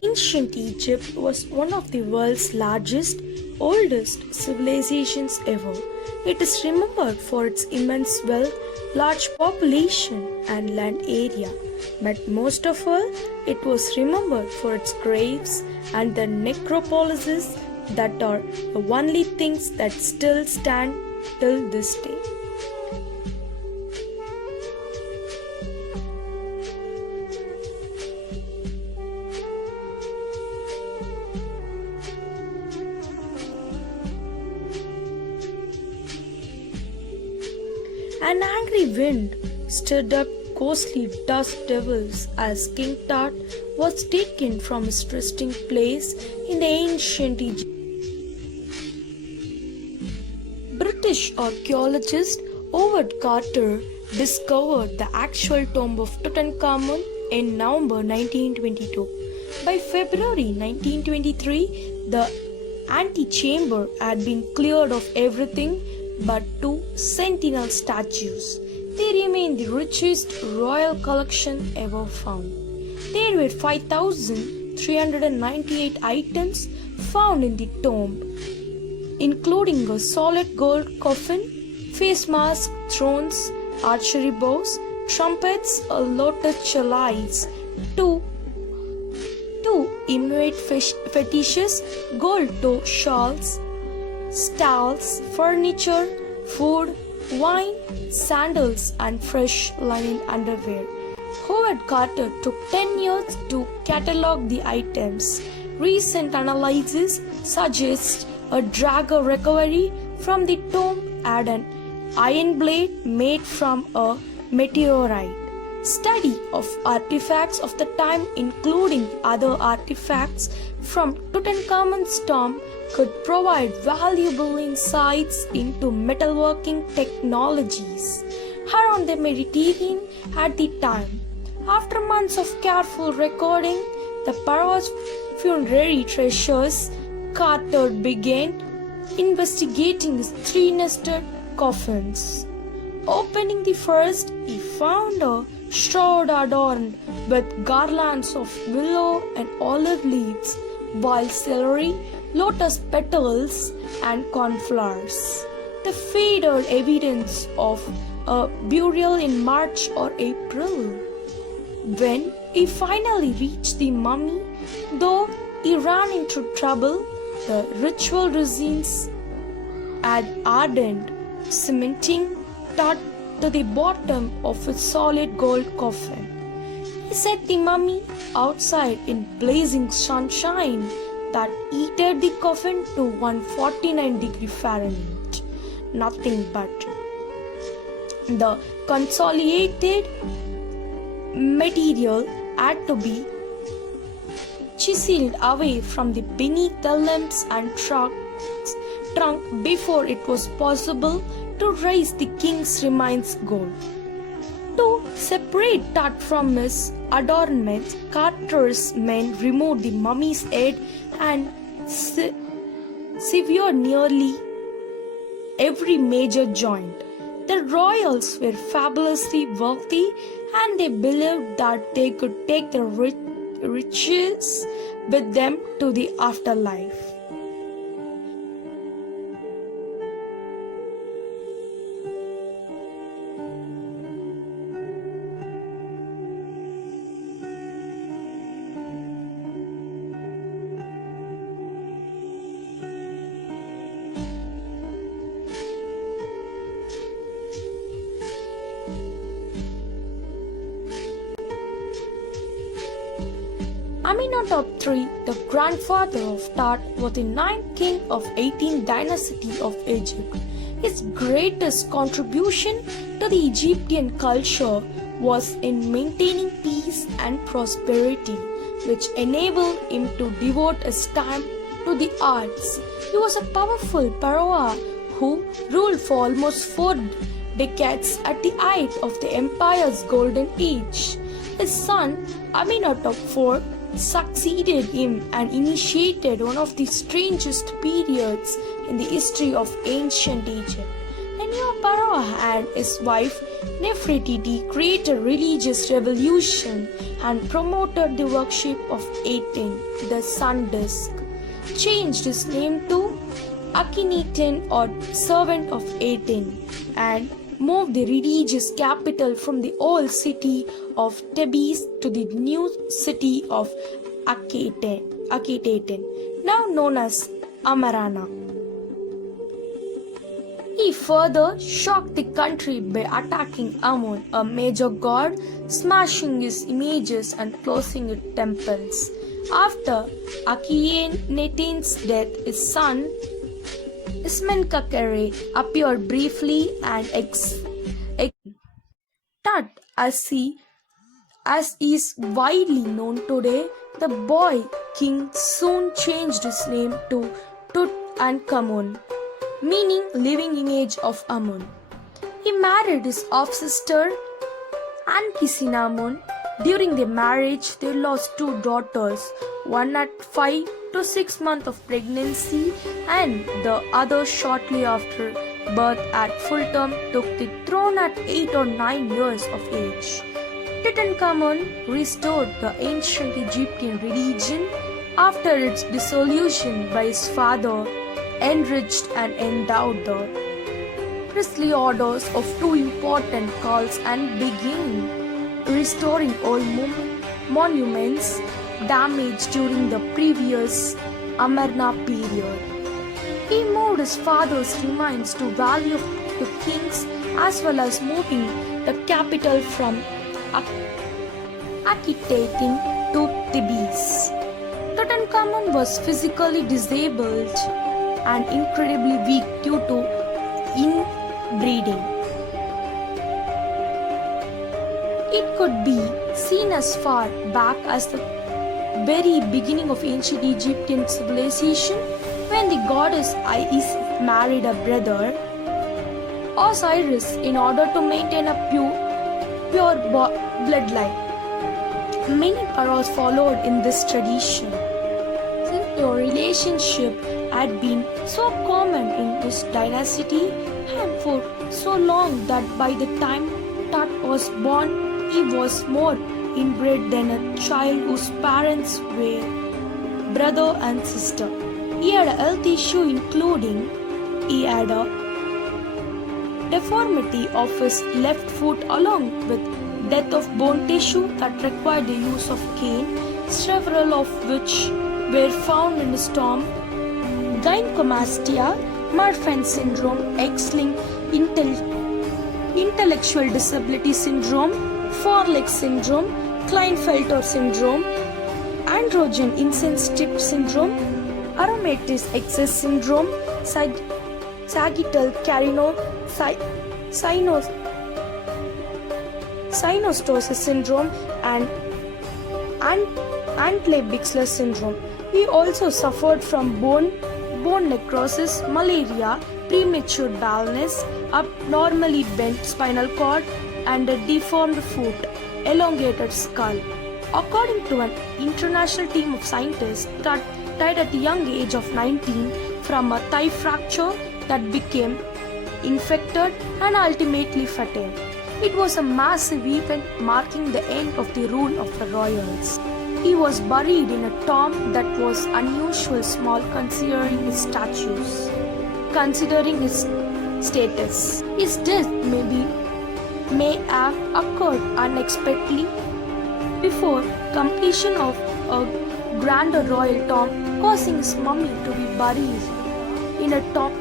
Ancient Egypt was one of the world's largest, oldest civilizations ever. It is remembered for its immense wealth, large population, and land area. But most of all, it was remembered for its graves and the necropolises that are the only things that still stand till this day. An angry wind stirred up ghostly dust devils as King Tut was taken from his resting place in the ancient Egypt. British archaeologist Howard Carter discovered the actual tomb of Tutankhamun in November 1922. By February 1923, the antechamber had been cleared of everything but two sentinel statues. They remain the richest royal collection ever found. There were 5,398 items found in the tomb, including a solid gold coffin, face mask, thrones, archery bows, trumpets, a lotus chalice, two inuit fetishes, gold toe shawls, stalls, furniture, food, wine, sandals, and fresh linen underwear. Howard Carter took 10 years to catalog the items. Recent analysis suggests a dagger recovery from the tomb had an iron blade made from a meteorite. Study of artifacts of the time, including other artifacts from Tutankhamun's tomb, could provide valuable insights into metalworking technologies around the Mediterranean at the time. After months of careful recording the pharaoh's funerary treasures, Carter began investigating his three-nested coffins. Opening the first, he found a shroud adorned with garlands of willow and olive leaves, wild celery, lotus petals, and cornflowers. The faded evidence of a burial in March or April. When he finally reached the mummy, though he ran into trouble, the ritual resins had hardened, cementing Tut to the bottom of a solid gold coffin. He set the mummy outside in blazing sunshine that heated the coffin to 149 degrees Fahrenheit. Nothing but the consolidated material had to be chiseled away from the beneath the limbs and trunk before it was possible to raise the king's remains gold. To separate Tut from his adornments, Carter's men removed the mummy's head and severed nearly every major joint. The royals were fabulously wealthy and they believed that they could take the riches with them to the afterlife. Amenhotep III, the grandfather of Tut, was the ninth king of 18th dynasty of Egypt. His greatest contribution to the Egyptian culture was in maintaining peace and prosperity, which enabled him to devote his time to the arts. He was a powerful pharaoh who ruled for almost 4 decades at the height of the empire's golden age. His son Amenhotep IV succeeded him and initiated one of the strangest periods in the history of ancient Egypt. The new pharaoh and his wife Nefertiti created a religious revolution and promoted the worship of Aten, the sun disk, changed his name to Akhenaten or servant of Aten, and moved the religious capital from the old city of Thebes to the new city of Akhetaten, now known as Amarna. He further shocked the country by attacking Amun, a major god, smashing his images and closing its temples. After Akhenaten's death, his son Ismenkakere appeared briefly and Tut, as is widely known today, the boy king soon changed his name to Tutankhamun, meaning living image of Amun. He married his half-sister Ankhesenamun. During their marriage, they lost two daughters, one at 5 to 6 months of pregnancy and the other shortly after birth at full term took the throne at 8 or 9 years of age. Tutankhamun restored the ancient Egyptian religion after its dissolution by his father, enriched and endowed the priestly orders of two important cults and began restoring old monuments damaged during the previous Amarna period. He moved his father's remains to Valley of the Kings as well as moving the capital from Akhetaten to Thebes. Tutankhamun was physically disabled and incredibly weak due to inbreeding. It could be seen as far back as the very beginning of ancient Egyptian civilization when the goddess Isis married a brother, Osiris, in order to maintain a pure bloodline. Many pharaohs followed in this tradition. Since their relationship had been so common in this dynasty and for so long that by the time Tut was born, he was more inbred than a child whose parents were brother and sister. He had a health issue including he had a deformity of his left foot along with death of bone tissue that required the use of cane, several of which were found in his tomb. Gynecomastia, Marfan syndrome, X-linked intellectual disability syndrome, four-leg syndrome, Klinefelter syndrome, androgen insensitive syndrome, aromatase excess syndrome, sagittal cyanostosis syndrome, and Antley-Bixler syndrome. He also suffered from bone necrosis, malaria, premature baldness, abnormally bent spinal cord, and a deformed foot, elongated skull. According to an international team of scientists that died at the young age of 19 from a thigh fracture that became infected and ultimately fatal. It was a massive event marking the end of the rule of the royals. He was buried in a tomb that was unusually small considering his status. His death may have occurred unexpectedly before completion of a grander royal tomb, causing his mummy to be buried in a tomb